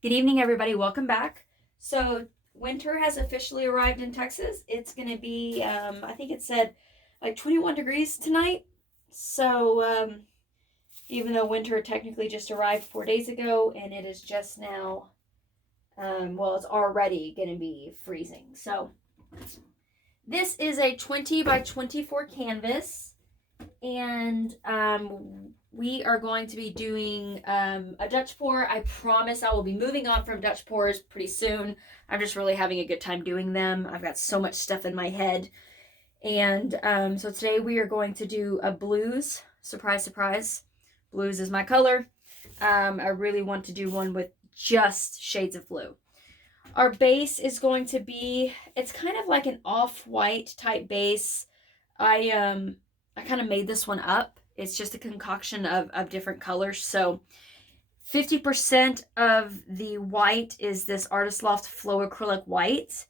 Good evening, everybody. Welcome back. So, winter has officially arrived in Texas. It's going to be, I think it said like 21 degrees tonight. So, even though winter technically just arrived 4 days ago and it is just now, well, it's already going to be freezing. So, this is a 20 by 24 canvas, and we are going to be doing a Dutch pour. I promise I will be moving on from Dutch pours pretty soon. I'm just really having a good time doing them. I've got so much stuff in my head. And so today we are going to do a blues. Surprise, surprise. Blues is my color. I really want to do one with just shades of blue. Our base is going to be, it's kind of like an off-white type base. I kind of made this one up. It's just a concoction of different colors. So 50% of the white is this Artist Loft Floetrol white.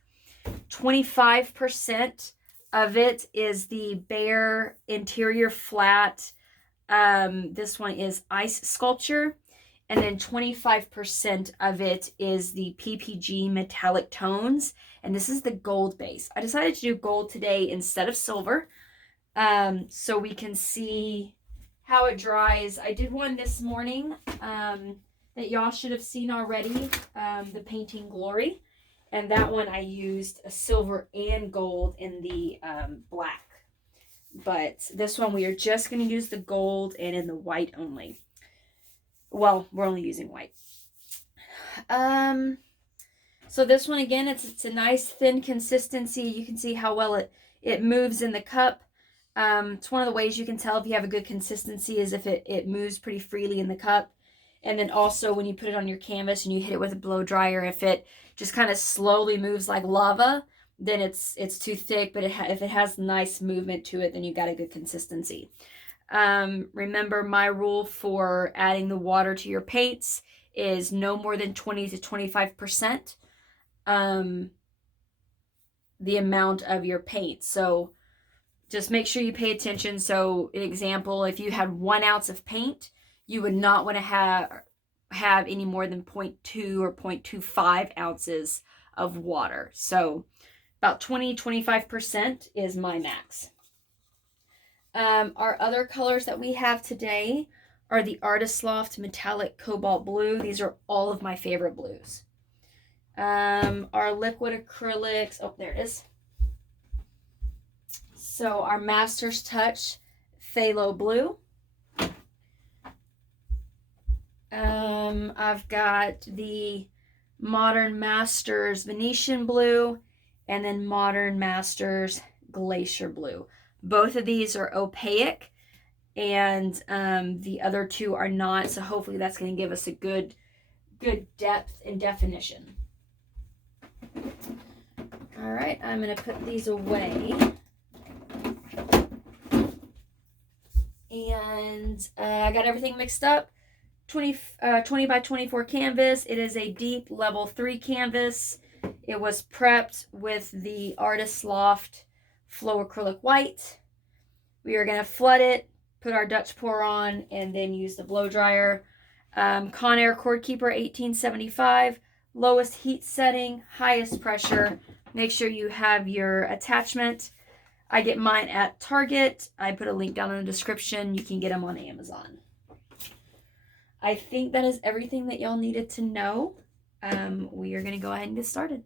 25% of it is the Behr interior flat. This one is ice sculpture. And then 25% of it is the PPG metallic tones. And this is the gold base. I decided to do gold today instead of silver, so we can see how it dries. I did one this morning that y'all should have seen already, the Painting Glory. And that one I used a silver and gold in the black. But this one we are just going to use the gold and in the white only. Well, we're only using white. So this one, again, it's a nice thin consistency. You can see how well it moves in the cup. It's one of the ways you can tell if you have a good consistency is if it moves pretty freely in the cup. And then also when you put it on your canvas and you hit it with a blow dryer, if it just kind of slowly moves like lava, then it's too thick. But if it has nice movement to it, then you got a good consistency. Remember, my rule for adding the water to your paints is no more than 20 to 25% the amount of your paint. So just make sure you pay attention. So an example, if you had 1 ounce of paint, you would not want to have any more than 0.2 or 0.25 ounces of water. So about 20-25% is my max. Our other colors that we have today are the Artist Loft Metallic Cobalt Blue. These are all of my favorite blues. Our liquid acrylics, oh, there it is. So our Master's Touch Pthaloh Blue. I've got the Modern Masters Venetian Blue and then Modern Masters Glacier Blue. Both of these are opaque, and the other two are not. So hopefully that's going to give us a good depth and definition. All right, I'm going to put these away. And I got everything mixed up. 20 by 24 canvas. It is a deep level 3 canvas. It was prepped with the Artist Loft Floetrol white. We are going to flood it, put our Dutch pour on, and then use the blow dryer. Conair Cord Keeper 1875, lowest heat setting, highest pressure. Make sure you have your attachment. I get mine at Target. I put a link down in the description. You can get them on Amazon. I think that is everything that y'all needed to know. We are going to go ahead and get started.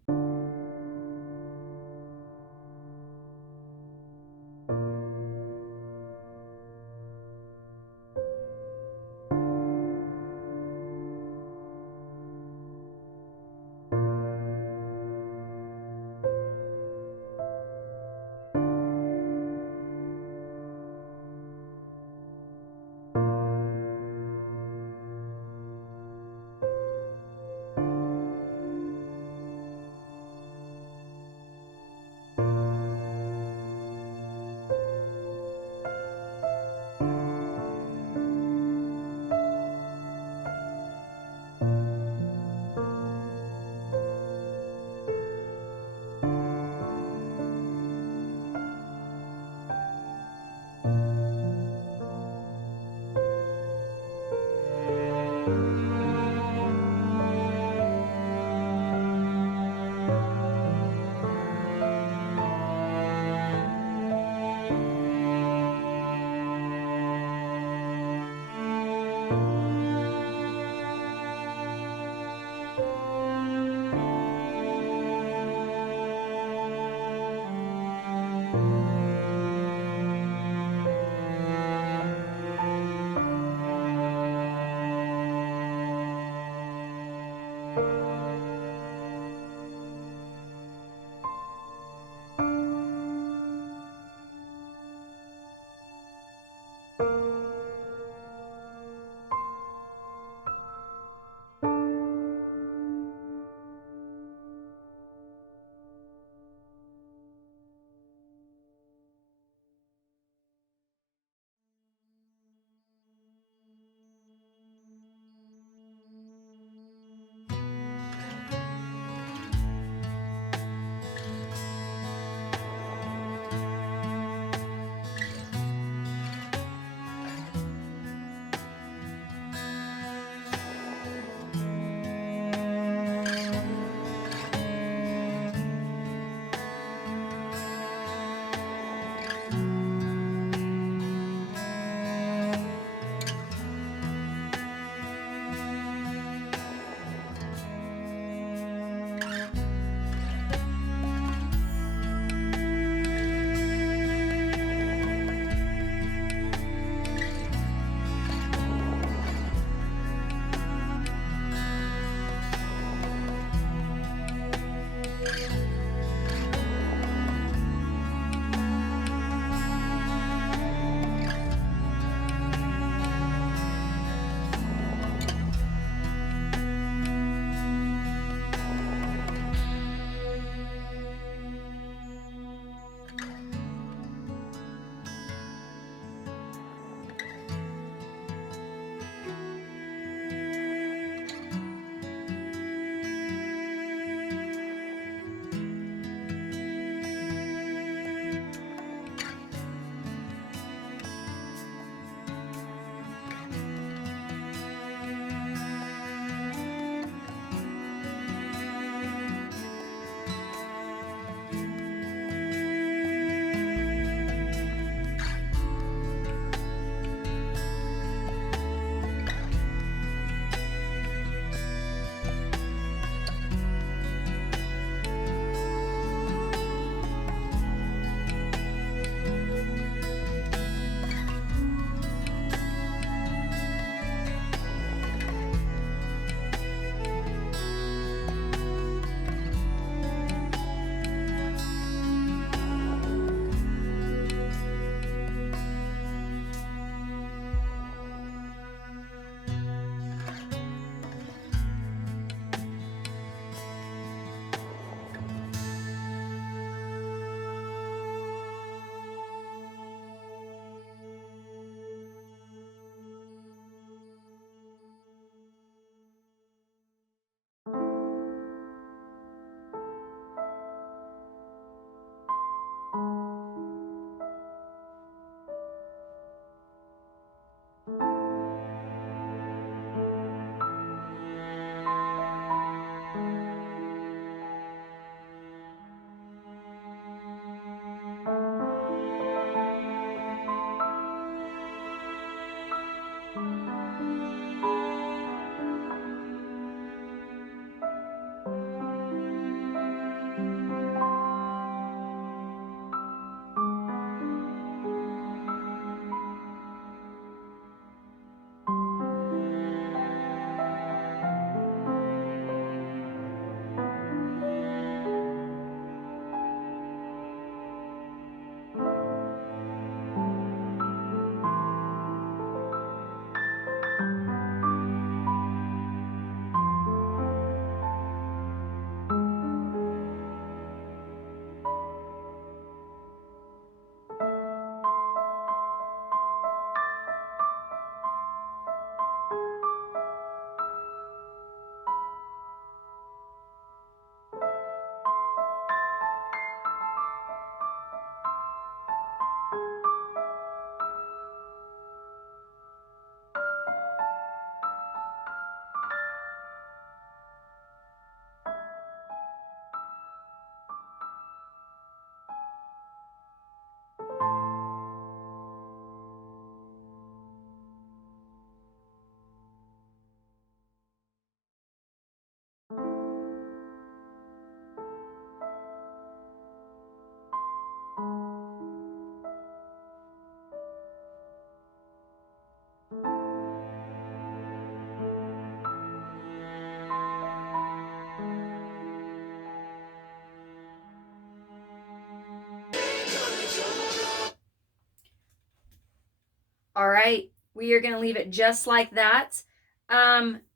All right, we are going to leave it just like that.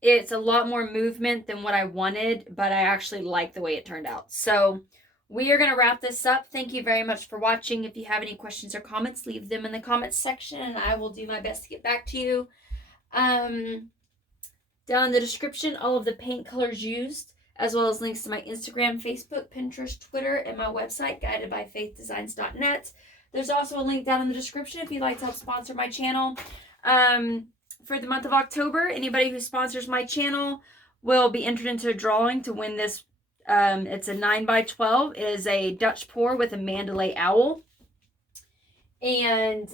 It's a lot more movement than what I wanted, but I actually like the way it turned out. So we are going to wrap this up. Thank you very much for watching. If you have any questions or comments, leave them in the comments section, and I will do my best to get back to you. Down in the description, all of the paint colors used, as well as links to my Instagram, Facebook, Pinterest, Twitter, and my website, guidedbyfaithdesigns.net. There's also a link down in the description if you'd like to help sponsor my channel. For the month of October, anybody who sponsors my channel will be entered into a drawing to win this. It's a 9x12. It is a Dutch pour with a Mandalay owl. And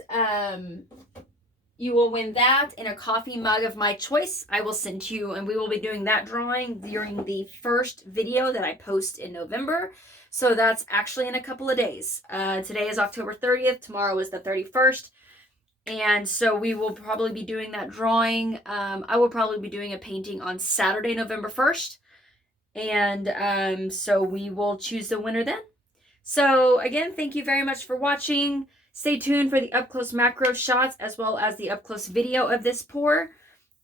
you will win that in a coffee mug of my choice. I will send to you, and we will be doing that drawing during the first video that I post in November. So that's actually in a couple of days. Today is October 30th. Tomorrow is the 31st. And so we will probably be doing that drawing. I will probably be doing a painting on Saturday, November 1st. And so we will choose the winner then. So again, thank you very much for watching. Stay tuned for the up-close macro shots as well as the up-close video of this pour.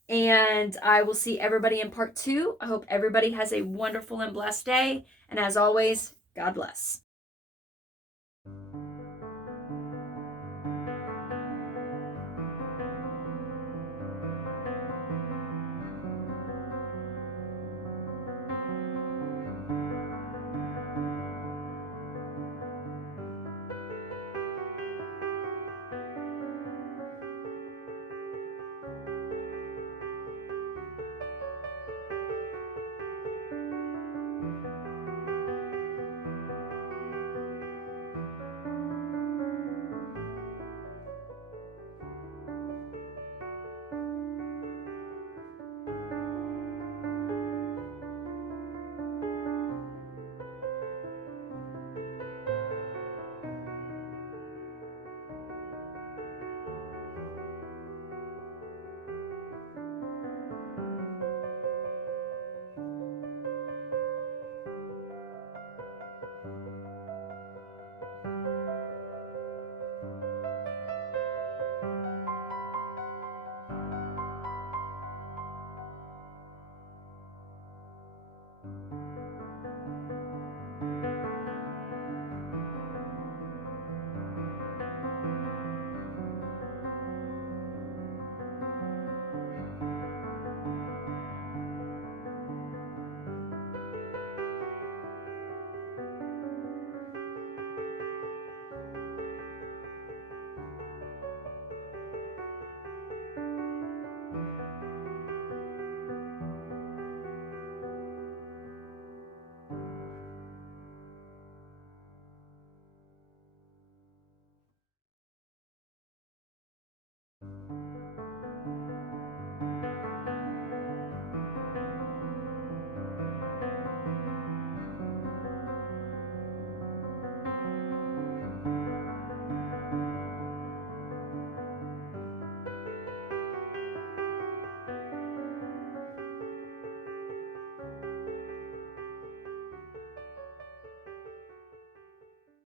And I will see everybody in part 2. I hope everybody has a wonderful and blessed day. And as always, God bless.